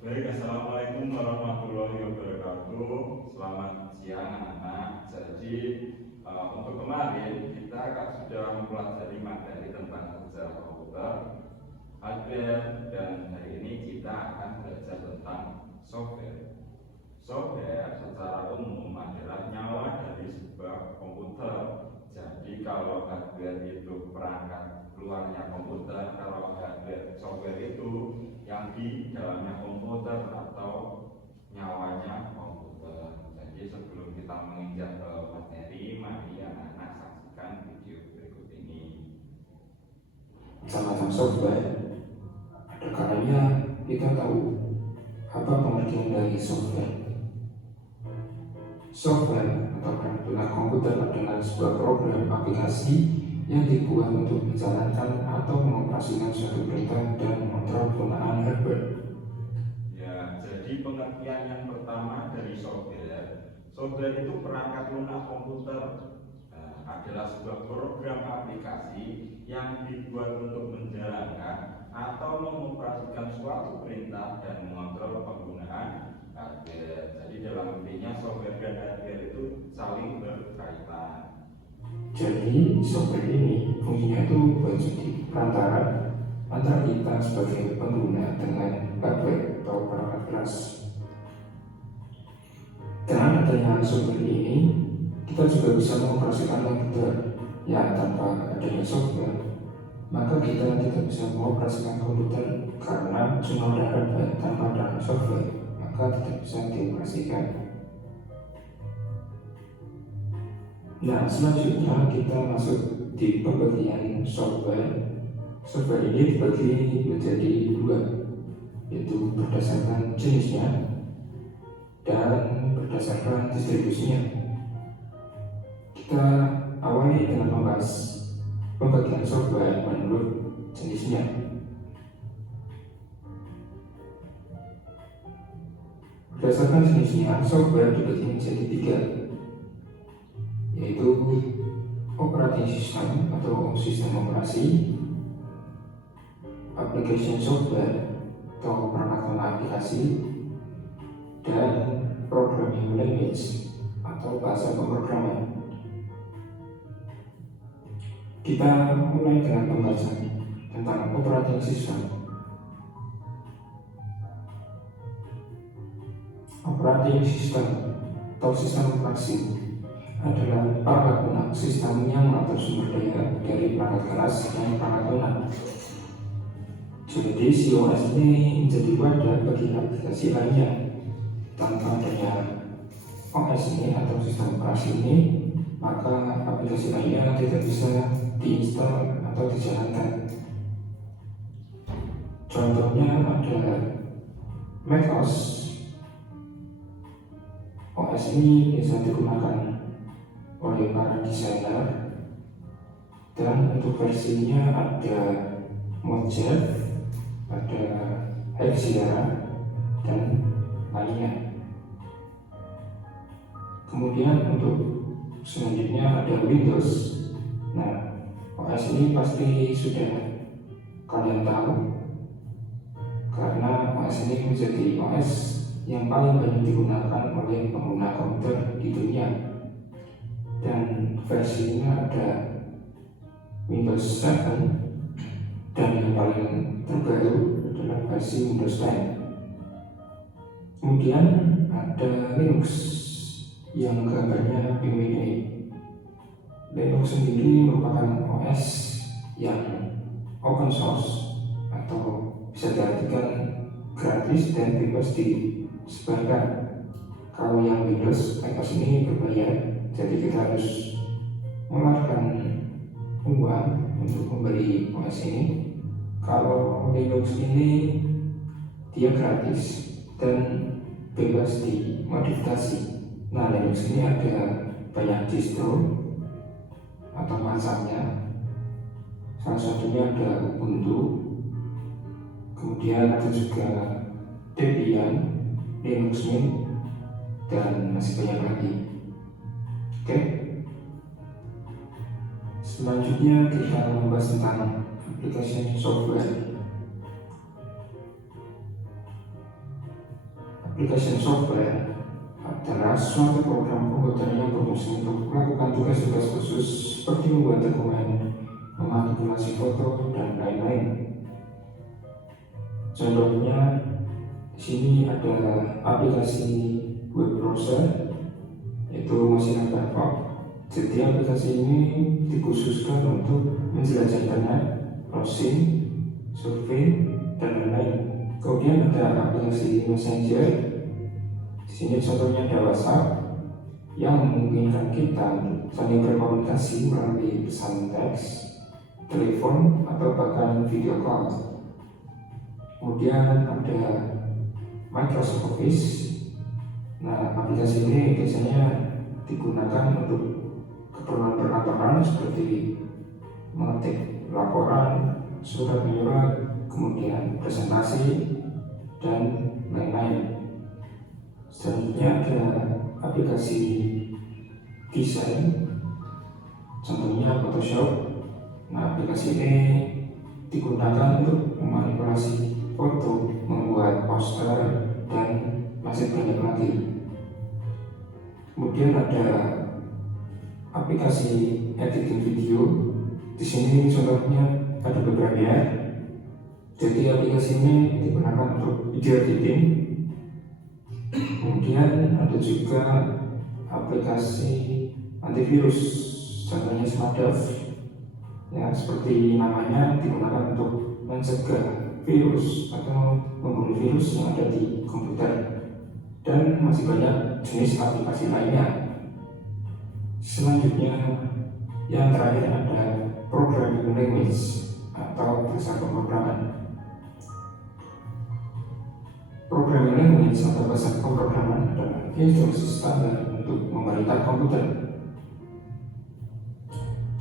Baik, Assalamualaikum warahmatullahi wabarakatuh. Selamat siang anak-anak. Jadi untuk kemarin kita sudah mempelajari materi tentang sejarah komputer, hardware, dan hari ini kita akan belajar tentang software. Software secara umum adalah nyawa dari sebuah komputer. Jadi kalau hardware itu perangkat keluarnya komputer, kalau hardware software itu yang di dalamnya komputer atau nyawanya komputer. Jadi sebelum kita menginjak ke materi, mari anak-anak saksikan video berikut ini. Sama-sama software, ada kalanya kita tahu apa pengertian dari software. Software atau perangkat komputer adalah sebuah program aplikasi yang dibuat untuk menjalankan atau mengoperasikan suatu perintah dan mengontrol penggunaan hardware. Ya, jadi pengertian yang pertama dari software. Software itu perangkat lunak komputer, adalah sebuah program aplikasi yang dibuat untuk menjalankan atau mengoperasikan suatu perintah dan mengontrol penggunaan hardware. Jadi dalam intinya software dan hardware itu saling berkaitan. Jadi software ini fungsinya itu menjadi perantara antara kita sebagai pengguna dengan hardware atau perangkat keras. Dengan adanya software ini, kita juga bisa mengoperasikan komputer. Ya, tanpa adanya software, maka kita tidak bisa mengoperasikan komputer karena cuma ada hardware tanpa ada software, maka tidak bisa dioperasikan. Nah, selanjutnya kita masuk di pembagian software. Software ini dibagi menjadi dua, yaitu berdasarkan jenisnya dan berdasarkan distribusinya. Kita awali dengan membahas pembagian software menurut jenisnya. Berdasarkan jenisnya, software dibagi menjadi tiga, yaitu operating system atau sistem operasi, application software atau perangkat lunak aplikasi, dan programming language atau bahasa pemrograman. Kita mulai dengan pembahasan tentang operating system. Operating system atau sistem operasi adalah perangkat lunak sistem yang mengatur sumber daya dari perangkat keras dan perangkat lunak. Jadi si OS ini menjadi wadah bagi aplikasi lainnya. Tanpa adanya OS ini atau sistem operasi ini, maka aplikasi lainnya tidak bisa diinstal atau dijalankan. Contohnya adalah macOS. OS ini bisa digunakan oleh para desainer, dan untuk versinya ada Mojave, ada High Sierra, dan lainnya. Kemudian untuk selanjutnya ada Windows. Nah, OS ini pasti sudah kalian tahu karena OS ini menjadi OS yang paling banyak digunakan oleh pengguna komputer di dunia, dan versinya ada Windows 7 dan yang paling terbaru adalah versi Windows 10. Kemudian ada Linux yang gambarnya PWA. Linux sendiri merupakan OS yang open source atau bisa diartikan gratis dan bebas disebarkan. Kalau yang Windows ini berbayar, jadi kita harus mengeluarkan uang untuk membeli OS ini. Kalau Linux ini dia gratis dan bebas dimodifikasi. Nah, Linux ini ada banyak distro atau macamnya. Salah satunya ada Ubuntu, kemudian ada juga Debian, Linux Mint, dan masih banyak lagi. Oke. Selanjutnya kita membahas tentang aplikasi software. application software adalah suatu program komputer yang berfungsi untuk melakukan tugas-tugas khusus seperti membuat dokumen, memanipulasi foto, dan lain-lain. Contohnya, di sini ada aplikasi web browser yaitu Mozilla Firefox. Jadi aplikasi ini dikhususkan untuk menjelajah internet, browsing, survei, dan lain-lain. Kemudian ada aplikasi Messenger. Di sini contohnya ada WhatsApp yang memungkinkan kita untuk saling berkomunikasi melalui pesan teks, telepon, atau bahkan video call. Kemudian ada Microsoft Office. Nah, aplikasi ini biasanya digunakan untuk keperluan perkantoran seperti mengetik laporan, surat menyurat, kemudian presentasi, dan lain-lain. Selanjutnya ada aplikasi desain, contohnya Photoshop. Nah, aplikasi ini digunakan untuk memanipulasi foto, membuat poster, dan masih banyak lagi. Kemudian ada aplikasi editing video. Di sini contohnya ada beberapa ya. Jadi aplikasi ini digunakan untuk video editing. Kemudian ada juga aplikasi antivirus, contohnya Smartdev. Ya, seperti namanya digunakan untuk mencegah virus atau membunuh virus yang ada di komputer. Dan masih banyak jenis aplikasi lainnya. Selanjutnya, yang terakhir ada programming language atau bahasa pemrograman. Programming language atau bahasa pemrograman adalah instruksi standar untuk memerintah komputer.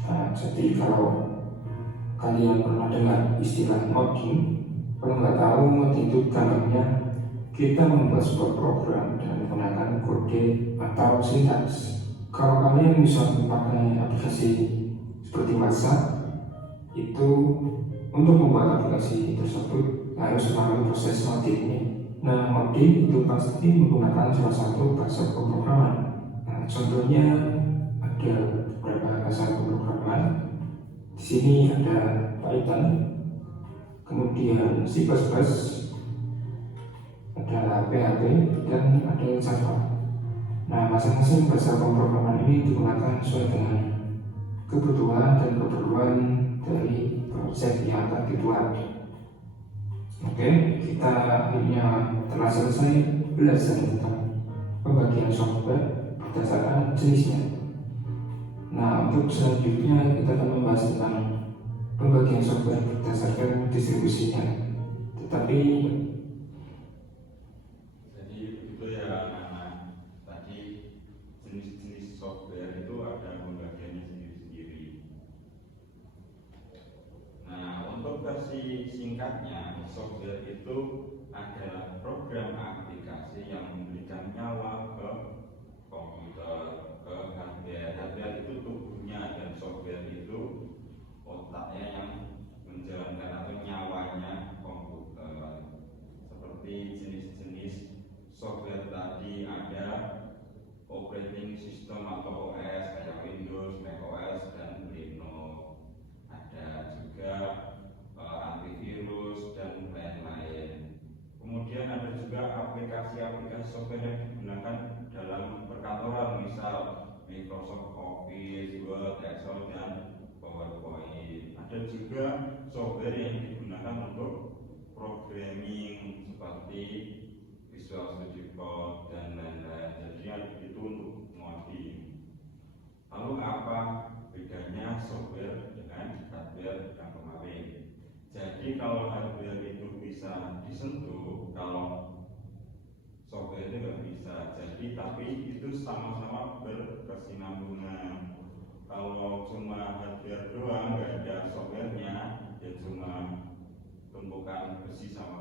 Nah, jadi kalau kalian pernah dengar istilah modding, kalau nggak tahu modding itu gampangnya kita membuat sebuah program dengan menggunakan kode atau sintaks. Kalau kalian bisa memakai aplikasi seperti WhatsApp, itu untuk membuat aplikasi tersebut harus melalui proses modding ini. Nah, modding itu pasti menggunakan salah satu bahasa pemrograman. Nah, contohnya ada beberapa bahasa pemrograman. Di sini ada Python, kemudian C++, ada PHP, dan ada Java. Nah, masing-masing bahasa pemrograman ini digunakan sesuai dengan kebutuhan dan keperluan dari proyek yang akan dibuat. Oke, kita akhirnya telah selesai belajar tentang pembagian software berdasarkan jenisnya. Nah, untuk selanjutnya kita akan membahas tentang pembagian software berdasarkan distribusinya. Tetapi jenis-jenis software itu ada pembagiannya sendiri-sendiri. Nah, untuk versi singkatnya, software itu adalah program aplikasi yang memberikan nyawa ke komputer, ke hardware. Hardware itu tubuhnya dan software itu otaknya yang menjalankan atau nyawanya komputer. Seperti jenis-jenis software tadi ada operating system atau OS kayak Windows, macOS, dan Linux. Ada juga antivirus dan lain-lain. Kemudian ada juga aplikasi-aplikasi software yang digunakan dalam perkantoran, misal Microsoft Office, Word, Excel, dan PowerPoint. Ada juga software yang digunakan untuk programming seperti Visual Studio Code dan lain-lain. Jadi itu untuk modding. Lalu apa bedanya software dengan hardware yang kemarin? Jadi kalau hardware itu bisa disentuh, kalau software itu nggak bisa. Jadi tapi itu sama-sama berkesinambungan. Kalau cuma hardware doang nggak ada softwarenya, ya cuma tumpukan besi sama